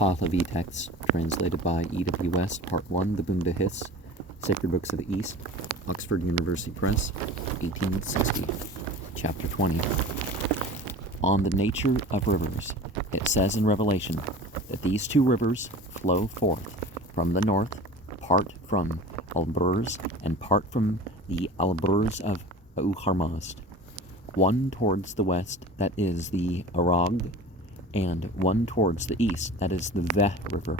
Pahlavi texts, translated by E.W. West, Part 1, The Bundahis, Sacred Books of the East, Oxford University Press, 1860. Chapter 20. On the nature of rivers, it says in Revelation that these two rivers flow forth from the north, part from Alburz and part from the Alburz of Uharmazd, one towards the west, that is the Arag, and one towards the east, that is the Veh River.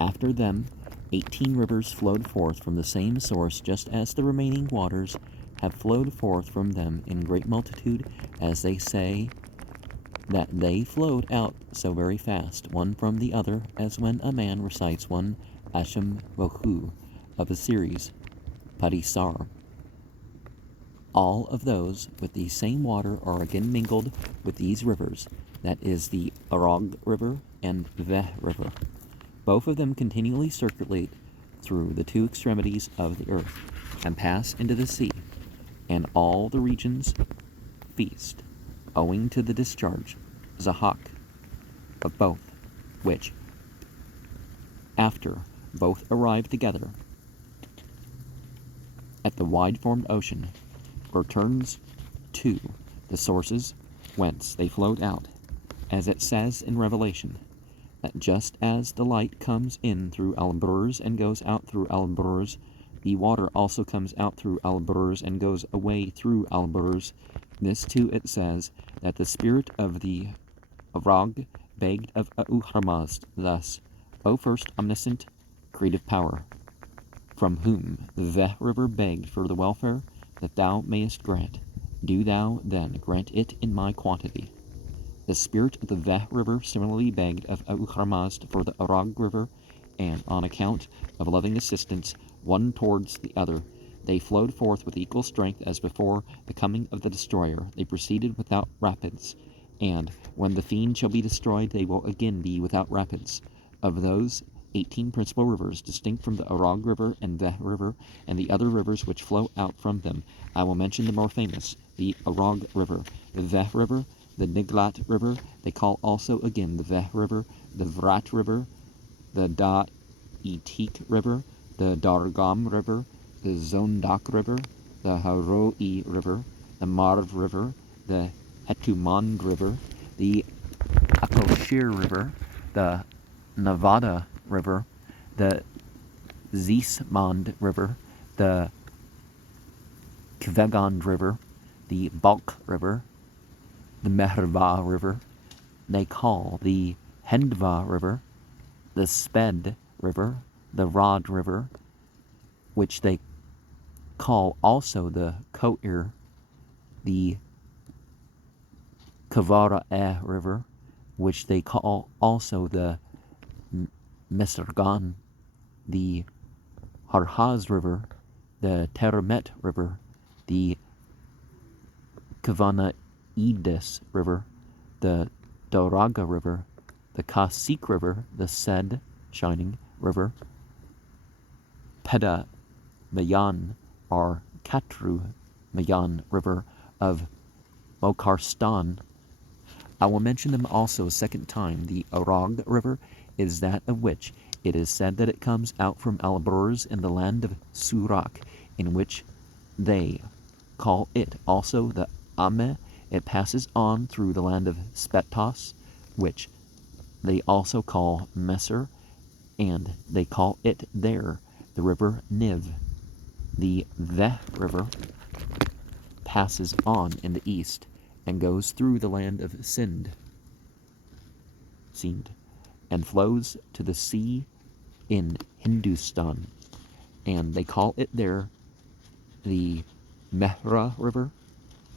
After them, 18 rivers flowed forth from the same source, just as the remaining waters have flowed forth from them in great multitude, as they say that they flowed out so very fast, one from the other, as when a man recites one Asham Bohu of a series, Padisar. All of those with the same water are again mingled with these rivers, that is the Arag River and Veh River. Both of them continually circulate through the two extremities of the earth, and pass into the sea, and all the regions feast, owing to the discharge, Zahak, of both, which, after both arrive together at the wide-formed ocean, returns to the sources whence they flowed out, as it says in Revelation, that just as the light comes in through Alburz and goes out through Alburz, the water also comes out through Alburz and goes away through Alburz. This too it says, that the spirit of the Arag begged of Uharmazd thus, O first omniscient creative power, from whom the Veh River begged for the welfare that thou mayest grant, do thou then grant it in my quantity. The spirit of the Veh River similarly begged of Uharmazd for the Arag River, and on account of loving assistance one towards the other, they flowed forth with equal strength as before the coming of the destroyer. They proceeded without rapids, and when the fiend shall be destroyed, they will again be without rapids. Of those 18 principal rivers, distinct from the Arag River and Veh River, and the other rivers which flow out from them, I will mention the more famous, the Arag River, the Veh River, the Niglat River. They call also again the Veh River, the Vrat River, the Da-Etik River, the Dargam River, the Zondak River, the Haroi River, the Marv River, the Hetumand River, the Akoshir River, the Nevada River, the Zismand River, the Kvegand River, the Balk River, the Mehrva River. They call the Hendva River, the Sped River, the Rod River, which they call also the Koir, the Kavara River, which they call also the Mesargan, the Harhaz River, the Teramet River, the Kavana-Edis River, the Doraga River, the Kasik River, the Sed, Shining River, Peda Mayan, or Katru Mayan River of Mokarstan. I will mention them also a second time. The Arag River is that of which it is said that it comes out from Alburz in the land of Surak, in which they call it also the Ame. It passes on through the land of Spetos, which they also call Messer, and they call it there the river Niv. The Veh River passes on in the east and goes through the land of Sind, and flows to the sea in Hindustan, and they call it there the Mehra River.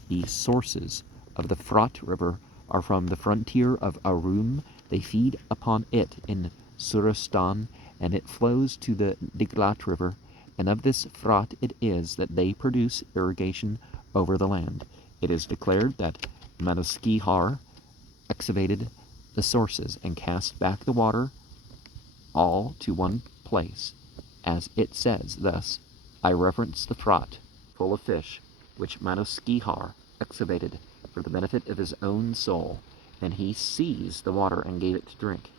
The sources of the Frat River are from the frontier of Arum. They feed upon it in Suristan, and it flows to the Diglat River, and of this Frat it is that they produce irrigation over the land. It is declared that Manuskihar excavated the sources and cast back the water all to one place, as it says thus, I reverence the Frat, full of fish, which Manuskihar excavated for the benefit of his own soul, and he seized the water and gave it to drink.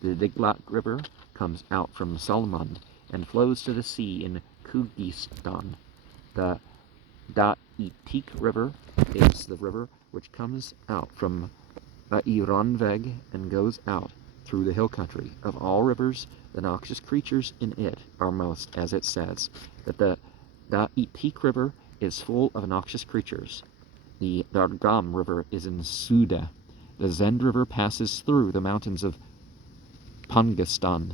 The Diglat River comes out from Solomon and flows to the sea in Kyrgyzstan. The Daitik River is the river which comes out from Iranveg and goes out through the hill country. Of all rivers, the noxious creatures in it are most, as it says, that the Daitik River is full of noxious creatures. The Dargam River is in Suda. The Zend River passes through the mountains of Pangastan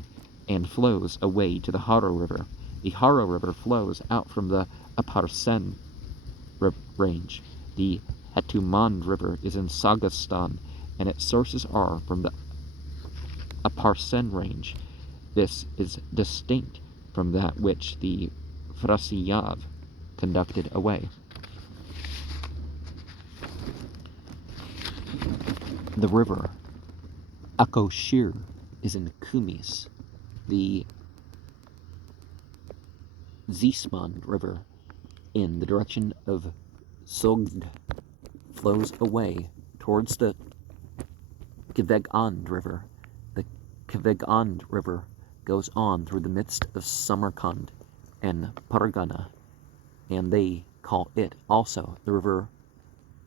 and flows away to the Haro River. The Haro River flows out from the Aparsen range. The Hetumand River is in Sagastan, and its sources are from the Aparsen range. This is distinct from that which the Frasiyav conducted away. The river Akoshir is in Kumis. The Zismand River in the direction of Sogd flows away towards the Kvegand River. The Kvegand River goes on through the midst of Samarkand and Pargana, and they call it also the river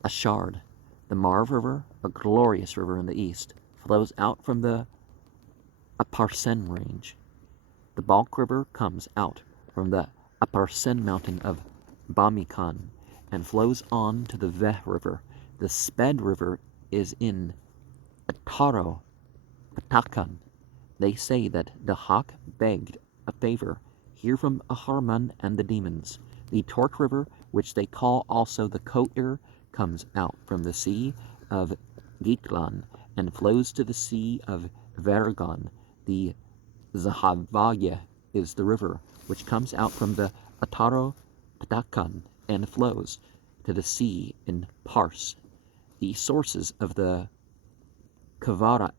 Ashard. The Marv River, a glorious river in the east, flows out from the Aparsen range. The Balk River comes out from the Aparsen mountain of Bamikan and flows on to the Veh River. The Sped River is in Ataro, Patakan. They say that Dahak begged a favor here from Aharman and the demons. The Tork River, which they call also the Kotir, comes out from the sea of Gitlan and flows to the sea of Vergon. The Zahavaya is the river which comes out from the Ataro Patakan and flows to the sea in Pars. The sources of the Kavara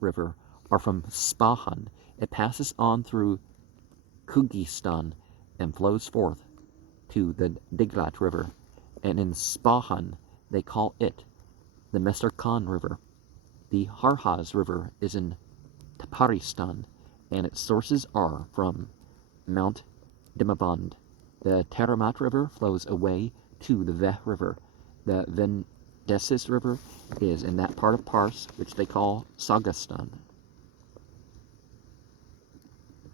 River are from Spahan. It passes on through Kyrgyzstan and flows forth to the Diglat River, and in Spahan they call it the Mesterkan River. The Harhaz River is in Taparistan, and its sources are from Mount Dimaband. The Taramat River flows away to the Veh River. The Vendesis River is in that part of Pars which they call Sagastan.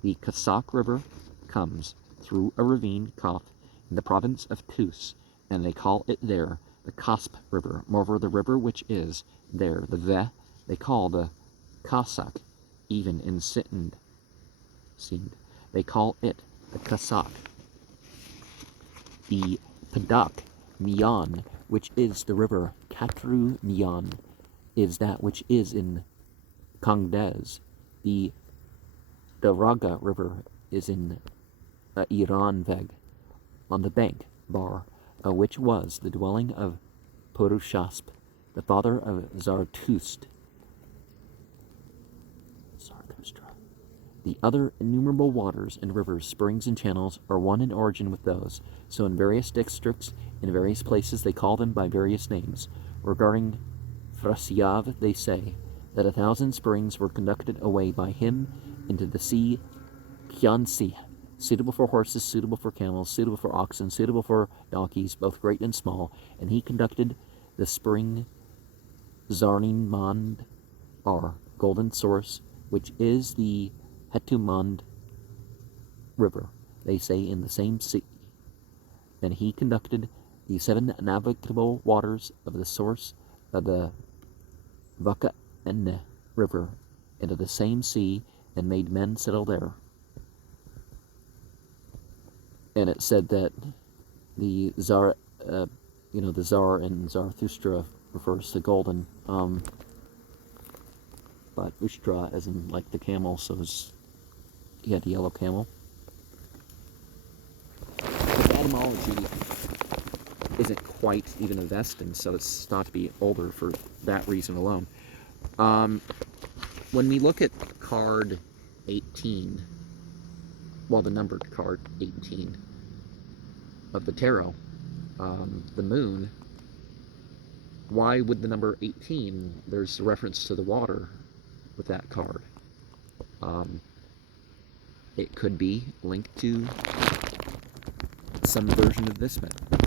The Kasak River comes through a ravine Kaf in the province of Tus, and they call it there the Kasp River. Moreover, the river which is there, the Veh, they call the Kasak. Even in Sind, they call it the Kasak. The Padak Mian, which is the river Katru Mian, is that which is in Kangdes. The Daraga River is in Iranveg, on the bank, Bar, which was the dwelling of Purushasp, the father of Zarathustra. The other innumerable waters and rivers, springs and channels are one in origin with those. So in various districts, in various places, they call them by various names. Regarding Frasiyav, they say that 1,000 springs were conducted away by him into the sea Kyansi, suitable for horses, suitable for camels, suitable for oxen, suitable for donkeys, both great and small, and he conducted the spring Zarnimand, or golden source, which is the Hetumand River, they say, in the same sea. Then he conducted the 7 navigable waters of the source of the Vakaenne River into the same sea and made men settle there. And it said that the Tsar, the Tsar in Zarathustra refers to golden, but Ustra as in like the camel, so he had the yellow camel. His etymology isn't quite even Avestan, so it's thought to be older for that reason alone. When we look at card 18, well, the numbered card 18 of the tarot, the moon, why would the number 18, there's a reference to the water with that card. It could be linked to some version of this myth.